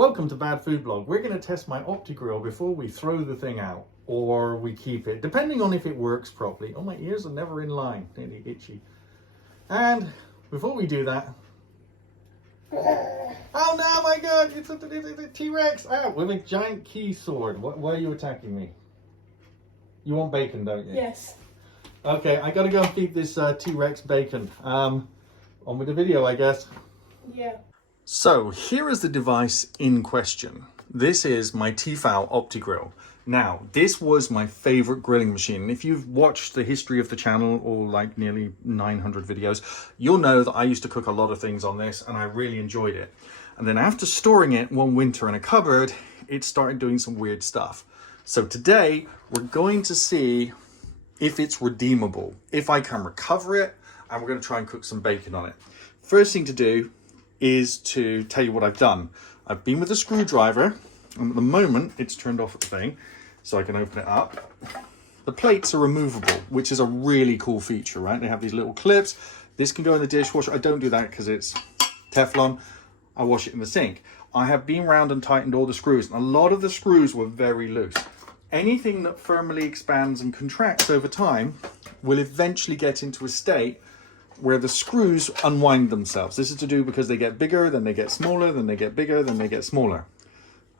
Welcome to Bad Food Blog. We're going to test my Optigrill before we throw the thing out or we keep it, depending on if it works properly. Oh, my ears are never in line, nearly itchy. And before we do that, oh no, my God, it's a T-Rex with a giant key sword. Why are you attacking me? You want bacon, don't you? Yes. Okay, I gotta go and feed this T-Rex bacon. On with the video, I guess. Yeah. So here is the device in question. This is my Tefal Optigrill. Now, this was my favorite grilling machine. And if you've watched the history of the channel, or like nearly 900 videos, you'll know that I used to cook a lot of things on this and I really enjoyed it. And then after storing it one winter in a cupboard, it started doing some weird stuff. So today we're going to see if it's redeemable, if I can recover it, and we're going to try and cook some bacon on it. First thing to do is to tell you what I've done. I've been with a screwdriver, and at the moment it's turned off at the thing, so I can open it up. The plates are removable, which is a really cool feature, right? They have these little clips. This can go in the dishwasher. I don't do that because it's Teflon. I wash it in the sink. I have been round and tightened all the screws, and a lot of the screws were very loose. Anything that firmly expands and contracts over time will eventually get into a state where the screws unwind themselves. This is to do because they get bigger, then they get smaller, then they get bigger, then they get smaller.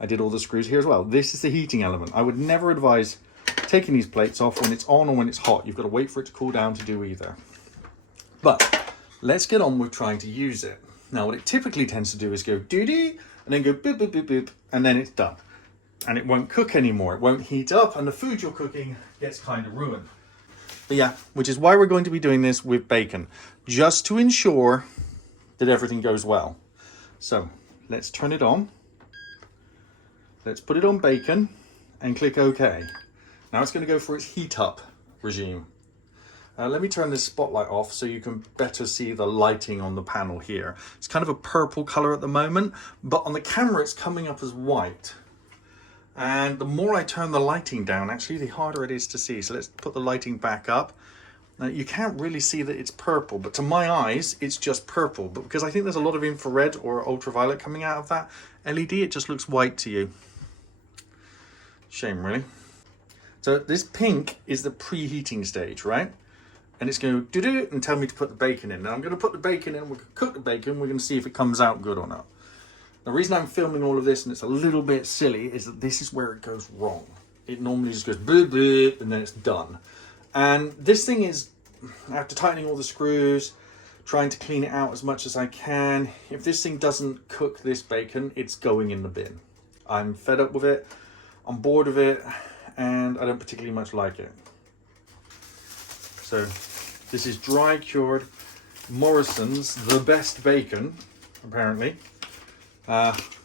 I did all the screws here as well. This is the heating element. I would never advise taking these plates off when it's on or when it's hot. You've got to wait for it to cool down to do either. But let's get on with trying to use it. Now, what it typically tends to do is go doo-doo, and then go boop, boop, boop, boop, and then it's done. And it won't cook anymore. It won't heat up, and the food you're cooking gets kind of ruined. But yeah, which is why we're going to be doing this with bacon, just to ensure that everything goes well. So let's turn it on. Let's put it on bacon and click OK. Now it's going to go for its heat up regime. Let me turn this spotlight off so you can better see the lighting on the panel here. It's kind of a purple color at the moment, but on the camera it's coming up as white. And the more I turn the lighting down, actually, the harder it is to see. So let's put the lighting back up. Now, you can't really see that it's purple, but to my eyes, it's just purple. But because I think there's a lot of infrared or ultraviolet coming out of that LED, it just looks white to you. Shame, really. So this pink is the preheating stage, right? And it's going to do it and tell me to put the bacon in. Now, I'm going to put the bacon in, we're going to cook the bacon, we're going to see if it comes out good or not. The reason I'm filming all of this, and it's a little bit silly, is that this is where it goes wrong. It normally just goes boop, boop, and then it's done. And this thing is, after tightening all the screws, trying to clean it out as much as I can, if this thing doesn't cook this bacon, it's going in the bin. I'm fed up with it, I'm bored of it, and I don't particularly much like it. So this is dry cured Morrison's The Best Bacon, apparently.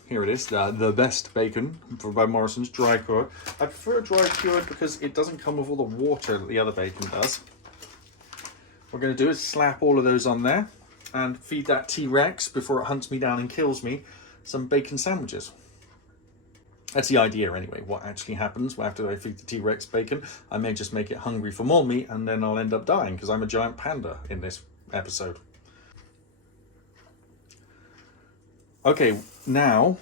Here it is, the best bacon by Morrison's, dry cured. I prefer dry cured because it doesn't come with all the water that the other bacon does. What we're going to do is slap all of those on there and feed that T-Rex, before it hunts me down and kills me, some bacon sandwiches. That's the idea anyway. What actually happens after I feed the T-Rex bacon, I may just make it hungry for more meat, and then I'll end up dying because I'm a giant panda in this episode. Okay, now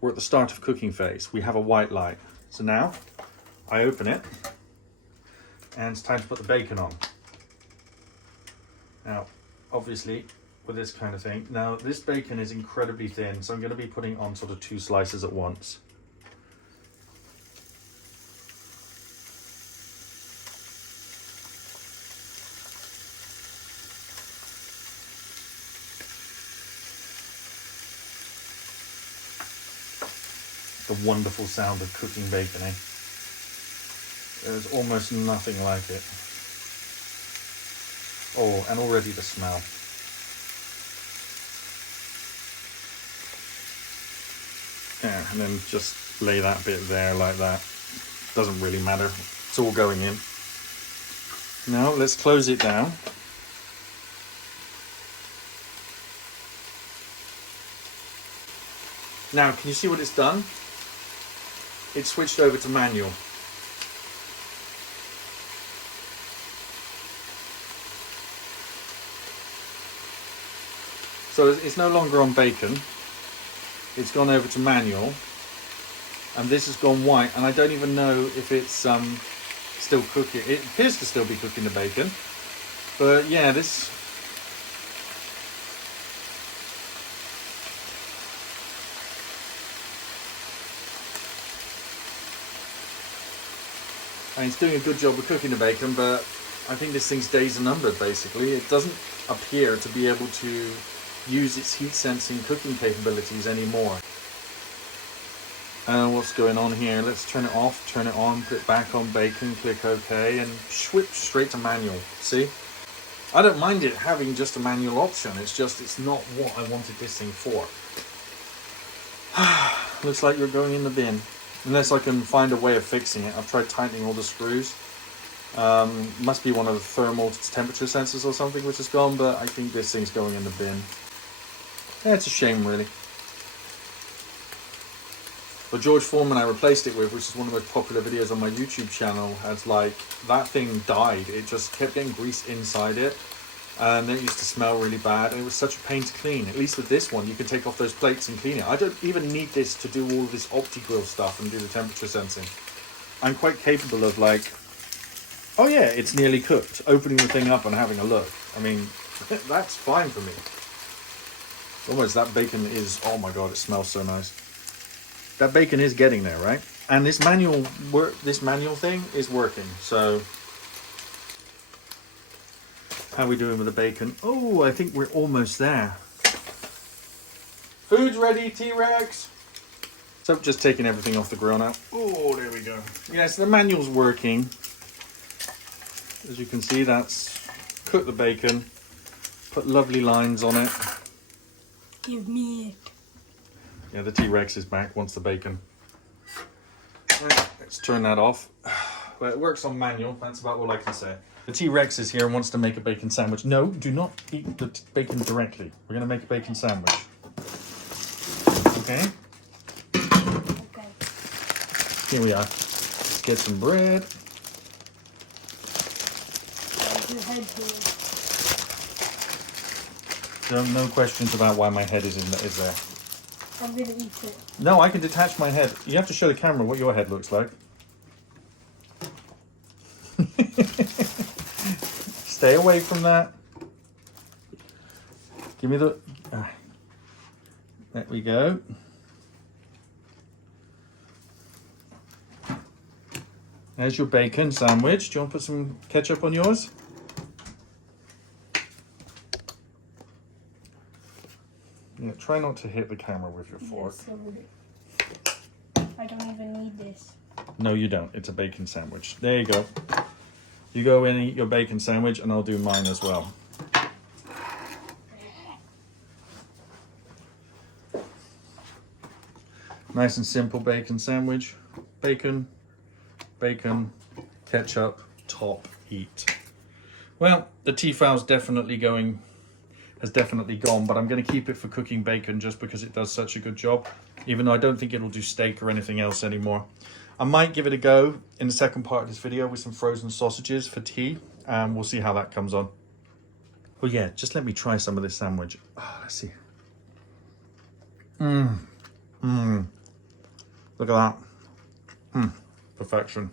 we're at the start of cooking phase. We have a white light. So now I open it and it's time to put the bacon on. Now, obviously with this kind of thing, now this bacon is incredibly thin, so I'm going to be putting on sort of 2 slices at once. The wonderful sound of cooking bacon, eh? There's almost nothing like it. Oh, and already the smell. Yeah, and then just lay that bit there like that. Doesn't really matter. It's all going in. Now let's close it down. Now, can you see what it's done? It switched over to manual. So it's no longer on bacon. it's gone over to manual, and this has gone white, and I don't even know if it's still cooking. It appears to still be cooking the bacon, but yeah, this. And it's doing a good job of cooking the bacon, but I think this thing's days are numbered, basically. It doesn't appear to be able to use its heat sensing cooking capabilities anymore. What's going on here? Let's turn it off, turn it on, put it back on bacon, click OK, and switch straight to manual. See? I don't mind it having just a manual option, it's just it's not what I wanted this thing for. Looks like you're going in the bin. Unless I can find a way of fixing it. I've tried tightening all the screws. Must be one of the thermal temperature sensors or something which is gone, but I think this thing's going in the bin. Yeah, it's a shame, really. But George Foreman I replaced it with, which is one of the most popular videos on my YouTube channel, has like, that thing died. It just kept getting grease inside it. And it used to smell really bad, and it was such a pain to clean. At least with this one, you can take off those plates and clean it. I don't even need this to do all this Optigrill stuff and do the temperature sensing. I'm quite capable of like, oh yeah, it's nearly cooked, opening the thing up and having a look. I mean, that's fine for me. Almost that bacon is, oh my god, it smells so nice. That bacon is getting there, right? And this manual thing is working, so. How are we doing with the bacon? Oh, I think we're almost there. Food's ready, T-Rex. So just taking everything off the grill now. Oh, there we go. Yes, the manual's working. As you can see, that's cooked the bacon, put lovely lines on it. Give me it. Yeah, the T-Rex is back, wants the bacon. Right, let's turn that off. Well, it works on manual, that's about all I can say. The T-Rex is here and wants to make a bacon sandwich. No, do not eat the bacon directly. We're going to make a bacon sandwich. Okay? Okay. Here we are. Let's get some bread. Where's your head here? No questions about why my head is there. I'm gonna eat it. No, I can detach my head. You have to show the camera what your head looks like. Stay away from that. Give me the... there we go. There's your bacon sandwich. Do you want to put some ketchup on yours? Yeah, try not to hit the camera with your fork. Yes, I don't even need this. No, you don't. It's a bacon sandwich. There you go. You go in and eat your bacon sandwich, and I'll do mine as well. Nice and simple bacon sandwich. Bacon, bacon, ketchup, top, eat. Well, the Tefal's has definitely gone, but I'm going to keep it for cooking bacon just because it does such a good job, even though I don't think it'll do steak or anything else anymore. I might give it a go in the second part of this video with some frozen sausages for tea, and we'll see how that comes on. Well, yeah, just let me try some of this sandwich. Oh, let's see. Look at that. Perfection.